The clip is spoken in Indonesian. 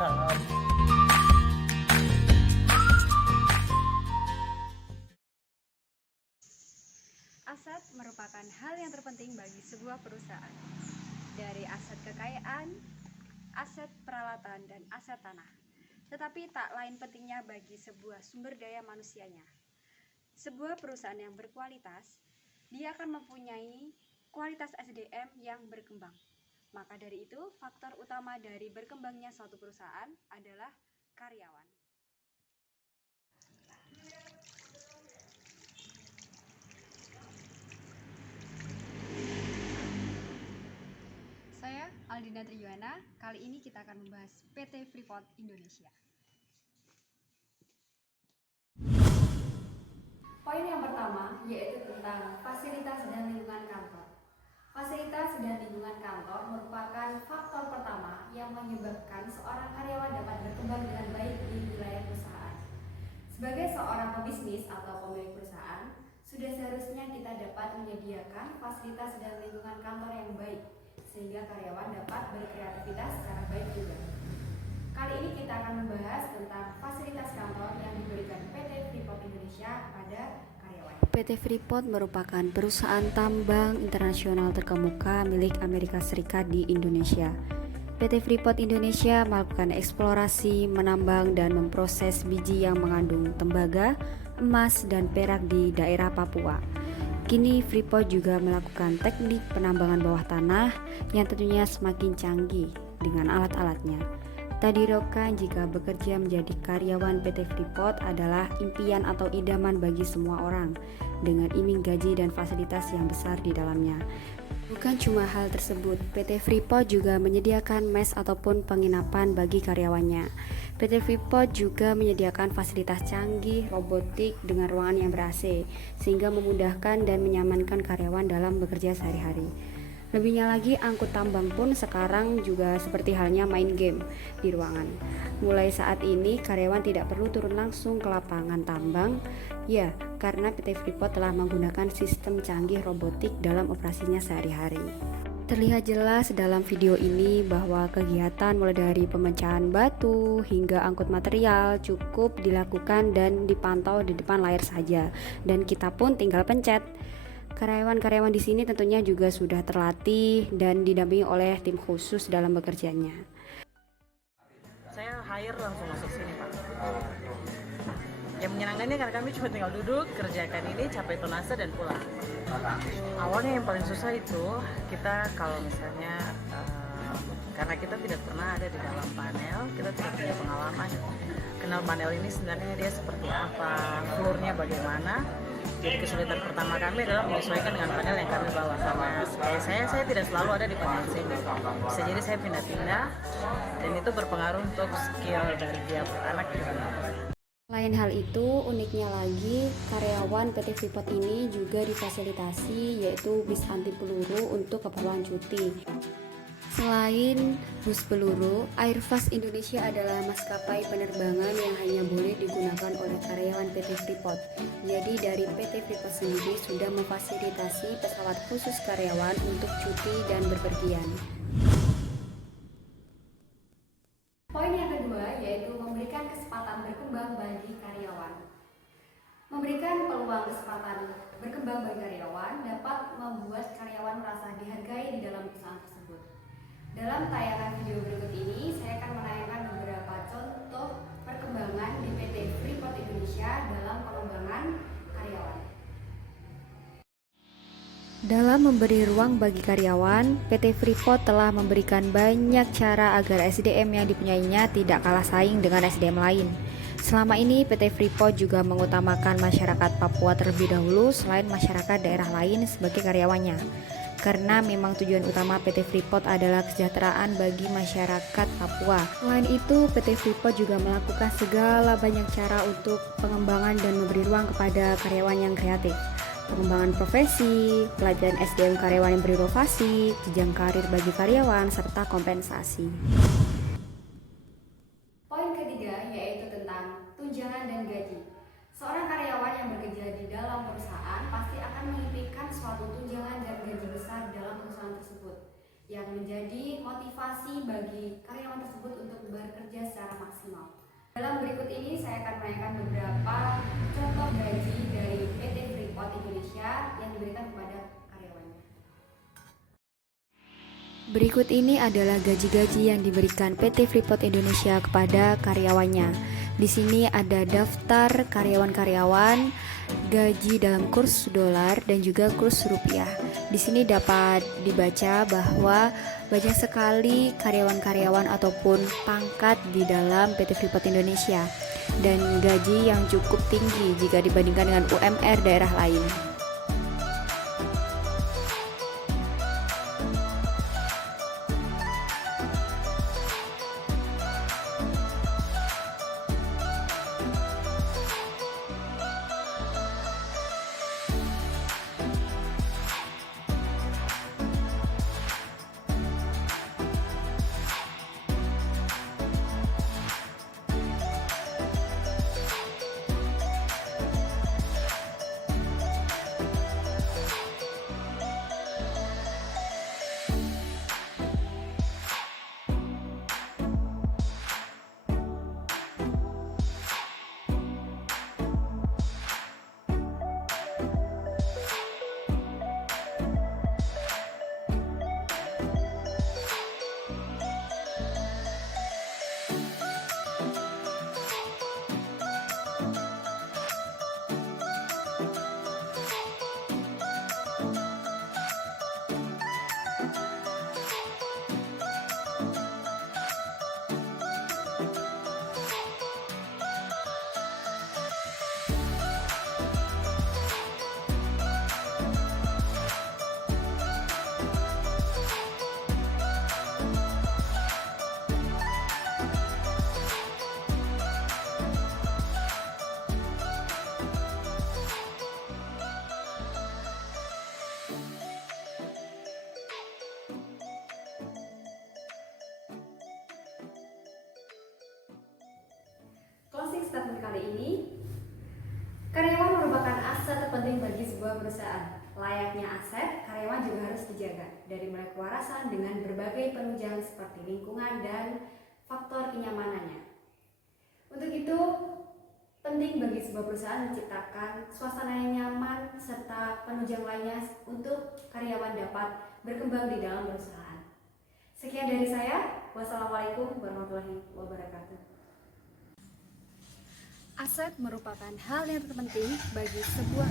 Mantap. Aset merupakan hal yang terpenting bagi sebuah perusahaan. Dari aset kekayaan, aset peralatan, dan aset tanah. Tetapi tak lain pentingnya bagi sebuah sumber daya manusianya. Sebuah perusahaan yang berkualitas, dia akan mempunyai kualitas SDM yang berkembang. Maka dari itu, faktor utama dari berkembangnya suatu perusahaan adalah karyawan. Saya Aldina Triyuana, kali ini kita akan membahas PT Freeport Indonesia. Poin yang pertama yaitu tentang fasilitas dan lingkungan kantor. Fasilitas dan lingkungan kantor merupakan faktor pertama yang menyebabkan seorang karyawan dapat berkembang dengan baik di wilayah perusahaan. Sebagai seorang pebisnis atau pemilik perusahaan, sudah seharusnya kita dapat menyediakan fasilitas dan lingkungan kantor yang baik, sehingga karyawan dapat berkreativitas secara baik juga. Kali ini kita akan membahas tentang fasilitas kantor yang diberikan PT Freeport Indonesia kepada karyawan. PT Freeport merupakan perusahaan tambang internasional terkemuka milik Amerika Serikat di Indonesia. PT Freeport Indonesia melakukan eksplorasi, menambang, dan memproses biji yang mengandung tembaga, emas, dan perak di daerah Papua. Kini Freeport juga melakukan teknik penambangan bawah tanah yang tentunya semakin canggih dengan alat-alatnya. Tak diragukan jika bekerja menjadi karyawan PT Freeport adalah impian atau idaman bagi semua orang, dengan iming gaji dan fasilitas yang besar di dalamnya. Bukan cuma hal tersebut, PT Freeport juga menyediakan mes ataupun penginapan bagi karyawannya. PT Freeport juga menyediakan fasilitas canggih robotik dengan ruangan yang ber-AC, sehingga memudahkan dan menyamankan karyawan dalam bekerja sehari-hari. Lebihnya lagi, angkut tambang pun sekarang juga seperti halnya main game di ruangan. Mulai saat ini, karyawan tidak perlu turun langsung ke lapangan tambang, ya, karena PT Freeport telah menggunakan sistem canggih robotik dalam operasinya sehari-hari. Terlihat jelas dalam video ini bahwa kegiatan mulai dari pemecahan batu hingga angkut material cukup dilakukan dan dipantau di depan layar saja, dan kita pun tinggal pencet. Karyawan-karyawan di sini tentunya juga sudah terlatih dan didampingi oleh tim khusus dalam bekerjanya. Saya hire langsung masuk sini, Pak. Yang menyenangkannya karena kami cuma tinggal duduk, kerjakan ini, capai tonase dan pulang. Awalnya yang paling susah itu kita kalau misalnya karena kita tidak pernah ada di dalam panel, kita tidak punya pengalaman kenal panel ini sebenarnya dia seperti apa, floornya bagaimana. Jadi kesulitan pertama kami adalah menyesuaikan dengan panel yang kami bawa, karena saya tidak selalu ada di panel sini. Bisa jadi saya pindah-pindah dan itu berpengaruh untuk skill dari tiap anak juga. Selain hal itu, uniknya lagi, karyawan PT Freeport ini juga difasilitasi yaitu bis anti peluru untuk keperluan cuti. Selain bus peluru, Airfast Indonesia adalah maskapai penerbangan yang hanya boleh digunakan oleh karyawan PT Freeport. Jadi dari PT Freeport sendiri sudah memfasilitasi pesawat khusus karyawan untuk cuti dan berpergian. Poin yang kedua yaitu memberikan kesempatan berkembang bagi karyawan. Memberikan peluang kesempatan berkembang bagi karyawan dapat membuat karyawan merasa dihargai di dalam perusahaan tersebut. Dalam tayangan video berikut ini, saya akan menayangkan beberapa contoh perkembangan di PT Freeport Indonesia dalam pengembangan karyawan. Dalam memberi ruang bagi karyawan, PT Freeport telah memberikan banyak cara agar SDM yang dipunyainya tidak kalah saing dengan SDM lain. Selama ini, PT Freeport juga mengutamakan masyarakat Papua terlebih dahulu selain masyarakat daerah lain sebagai karyawannya. Karena memang tujuan utama PT Freeport adalah kesejahteraan bagi masyarakat Papua. Selain itu, PT Freeport juga melakukan segala banyak cara untuk pengembangan dan memberi ruang kepada karyawan yang kreatif. Pengembangan profesi, pelatihan SDM karyawan yang berinovasi, jenjang karir bagi karyawan, serta kompensasi. Poin ketiga yaitu tentang tunjangan dan gaji. Seorang karyawan yang bekerja di dalam perusahaan pasti akan mengimpikan suatu tunjangan dan gaji besar dalam perusahaan tersebut, yang menjadi motivasi bagi karyawan tersebut untuk bekerja Dalam berikut ini saya akan menanyakan beberapa contoh gaji dari PT Freeport Indonesia yang diberikan kepada karyawannya. Berikut ini adalah gaji-gaji yang diberikan PT Freeport Indonesia kepada karyawannya. Di sini ada daftar karyawan-karyawan, gaji dalam kurs dolar dan juga kurs rupiah. Di sini dapat dibaca bahwa banyak sekali karyawan-karyawan ataupun pangkat di dalam PT Freeport Indonesia dan gaji yang cukup tinggi jika dibandingkan dengan UMR daerah lain. Closing statement kali ini, karyawan merupakan aset terpenting bagi sebuah perusahaan. Layaknya aset, karyawan juga harus dijaga dari mulai kewarasan dengan berbagai penunjang seperti lingkungan dan faktor kenyamanannya. Untuk itu, penting bagi sebuah perusahaan menciptakan suasana yang nyaman serta penunjang lainnya untuk karyawan dapat berkembang di dalam perusahaan. Sekian dari saya. Wassalamualaikum warahmatullahi wabarakatuh. Aset merupakan hal yang terpenting bagi sebuah